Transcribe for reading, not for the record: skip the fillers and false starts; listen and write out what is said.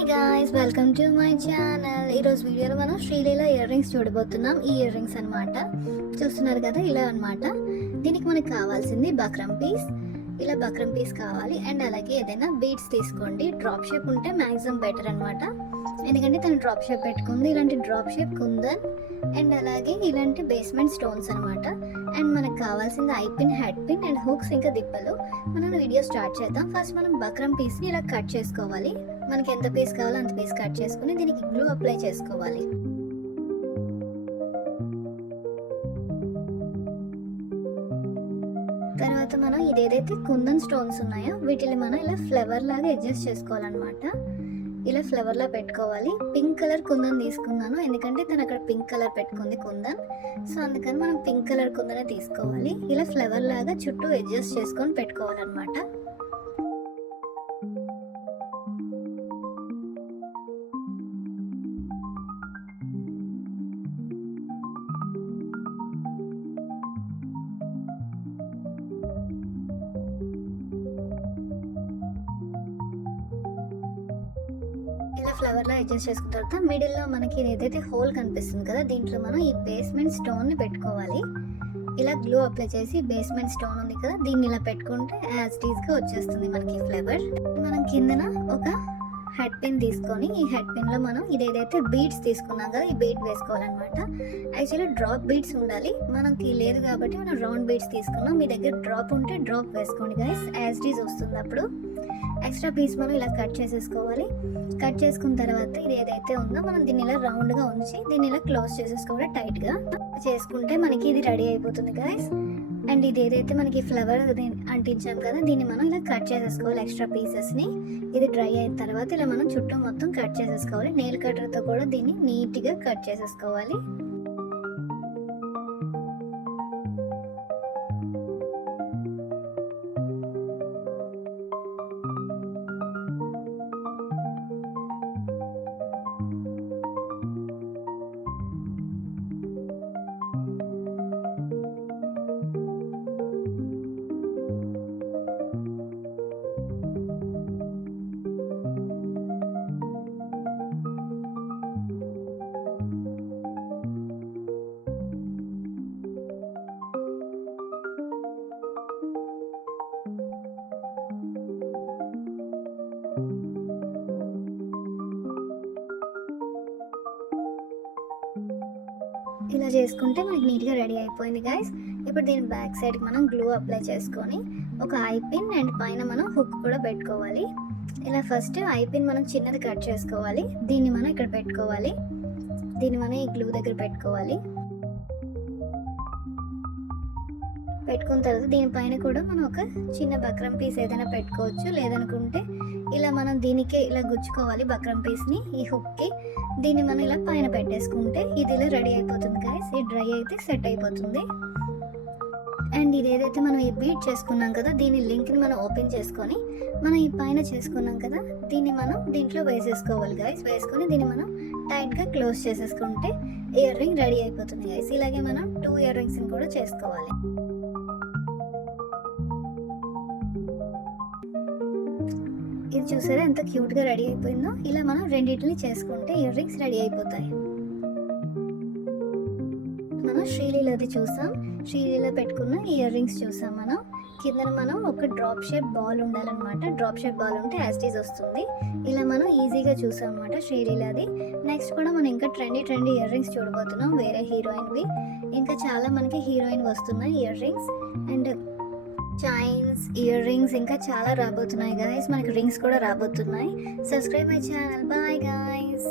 Hi guys, welcome to my channel. ఈరోజు వీడియోలో మనం శ్రీలీల ఇయర్ రింగ్స్ చూడబోతున్నాం. ఈ ఇయర్ రింగ్స్ అనమాట చూస్తున్నారు కదా, ఇలా అనమాట. దీనికి మనకు కావాల్సింది బక్రం పీస్. ఇలా బక్రం పీస్ కావాలి. అండ్ అలాగే ఏదైనా బీడ్స్ తీసుకోండి. డ్రాప్ షేప్ ఉంటే మ్యాక్సిమం బెటర్ అనమాట, ఎందుకంటే తను డ్రాప్ షేప్ పెట్టుకుంది. ఇలాంటి డ్రాప్ షేప్ కుందన్ అండ్ అలాగే ఇలాంటి బేస్మెంట్ స్టోన్స్ అనమాట. అండ్ మనకు కావాల్సింది I pin, head pin and hooks, ఇంకా దిప్పలు. మనం వీడియో స్టార్ట్ చేద్దాం. ఫస్ట్ మనం బక్రం పీస్ని ఇలా కట్ చేసుకోవాలి. మనకి ఎంత పీస్ కావాలో అంత పీస్ కట్ చేసుకుని దీనికి గ్లూ అప్లై చేసుకోవాలి. తర్వాత మనం ఇదేదైతే కుందన్ స్టోన్స్ ఉన్నాయో వీటిని మనం ఇలా ఫ్లవర్ లాగా అడ్జస్ట్ చేసుకోవాలన్నమాట. ఇలా ఫ్లవర్ లా పెట్టుకోవాలి. పింక్ కలర్ కుందన్ తీసుకున్నాను, ఎందుకంటే తను అక్కడ పింక్ కలర్ పెట్టుకుంది కుందన్. సో అందుకని మనం పింక్ కలర్ కుందనే తీసుకోవాలి. ఇలా ఫ్లవర్ లాగా చుట్టూ అడ్జస్ట్ చేసుకొని పెట్టుకోవాలన్నమాట. ఇలా ఫ్లవర్లో అడ్జస్ట్ చేసుకున్న తర్వాత మిడిల్లో మనకి ఏదైతే హోల్ కనిపిస్తుంది కదా, దీంట్లో మనం ఈ బేస్మెంట్ స్టోన్ని పెట్టుకోవాలి. ఇలా గ్లూ అప్లై చేసి బేస్మెంట్ స్టోన్ ఉంది కదా, దీన్ని ఇలా పెట్టుకుంటే యాజ్ టీజ్గా వచ్చేస్తుంది మనకి ఫ్లవర్. మనం కిందన ఒక హెడ్ పిన్ తీసుకొని ఈ హెడ్ పిన్లో మనం ఇదేదైతే బీడ్స్ తీసుకున్నాం కదా, ఈ బీడ్ వేసుకోవాలన్నమాట. యాక్చువల్లీ డ్రాప్ బీడ్స్ ఉండాలి, మనకి లేదు కాబట్టి మనం రౌండ్ బీడ్స్ తీసుకున్నాం. మీ దగ్గర డ్రాప్ ఉంటే డ్రాప్ వేసుకోండి గైస్, యాజ్ టీజ్ వస్తుంది. అప్పుడు ఎక్స్ట్రా పీస్ మనం ఇలా కట్ చేసేసుకోవాలి. కట్ చేసుకున్న తర్వాత ఇది ఏదైతే ఉందో మనం దీన్ని ఇలా రౌండ్గా ఉంచి దీన్ని ఇలా క్లోజ్ చేసేసుకోవాలి టైట్గా. చేసుకుంటే మనకి ఇది రెడీ అయిపోతుంది గైస్. అండ్ ఇది ఏదైతే మనకి ఫ్లవర్ అంటించాం కదా, దీన్ని మనం ఇలా కట్ చేసేసుకోవాలి ఎక్స్ట్రా పీసెస్ని. ఇది డ్రై అయిన తర్వాత ఇలా మనం చుట్టూ మొత్తం కట్ చేసేసుకోవాలి. నెయిల్ కట్టర్తో కూడా దీన్ని నీట్గా కట్ చేసేసుకోవాలి. ఇలా చేసుకుంటే మనకి నీట్గా రెడీ అయిపోయింది గైస్. ఇప్పుడు దీని బ్యాక్ సైడ్కి మనం గ్లూ అప్లై చేసుకొని ఒక ఐ పిన్ అండ్ పైన మనం హుక్ కూడా పెట్టుకోవాలి. ఇలా ఫస్ట్ ఐ పిన్ మనం చిన్నది కట్ చేసుకోవాలి. దీన్ని మనం ఇక్కడ పెట్టుకోవాలి. దీన్ని మనం ఈ గ్లూ దగ్గర పెట్టుకోవాలి. పెట్టుకున్న తర్వాత దీనిపైన కూడా మనం ఒక చిన్న బక్రం పీస్ ఏదైనా పెట్టుకోవచ్చు. లేదనుకుంటే ఇలా మనం దీనికే ఇలా గుచ్చుకోవాలి బక్రం పీస్ని ఈ హుక్కి. దీన్ని మనం ఇలా పైన పెట్టేసుకుంటే ఇది ఇలా రెడీ అయిపోతుంది గైస్. ఇది డ్రై అయితే సెట్ అయిపోతుంది. అండ్ ఇది ఏదైతే మనం ఈ బీట్ చేసుకున్నాం కదా, దీని లింక్ని మనం ఓపెన్ చేసుకొని మనం ఈ పైన చేసుకున్నాం కదా, దీన్ని మనం దీంట్లో వేసేసుకోవాలి గైస్. వేసుకొని దీన్ని మనం టైట్గా క్లోజ్ చేసేసుకుంటే ఇయర్ రింగ్ రెడీ అయిపోతుంది గైస్. ఇలాగే మనం 2 ఇయర్ రింగ్స్ని కూడా చేసుకోవాలి. ఇది చూసారా ఎంత క్యూట్గా రెడీ అయిపోయిందో. ఇలా మనం రెండింటిని చేసుకుంటే ఇయర్ రింగ్స్ రెడీ అయిపోతాయి. మనం శ్రీలీలది చూసాం, శ్రీలీల పెట్టుకున్న ఇయర్ రింగ్స్ చూసాం. మనం కింద మనం ఒక డ్రాప్ షేప్ బాల్ ఉండాలన్నమాట. డ్రాప్ షేప్ బాల్ ఉంటే యాస్టీజ్ వస్తుంది. ఇలా మనం ఈజీగా చూసాం అనమాట శ్రీలీలది. నెక్స్ట్ కూడా మనం ఇంకా ట్రెండీ ఇయర్ రింగ్స్ చూడబోతున్నాం, వేరే హీరోయిన్వి. ఇంకా చాలా మనకి హీరోయిన్ వస్తున్నాయి earrings and chains, earrings ఇంకా చాలా రాబోతున్నాయి గైస్. మనకి రింగ్స్ కూడా రాబోతున్నాయి. Subscribe my channel. Bye guys.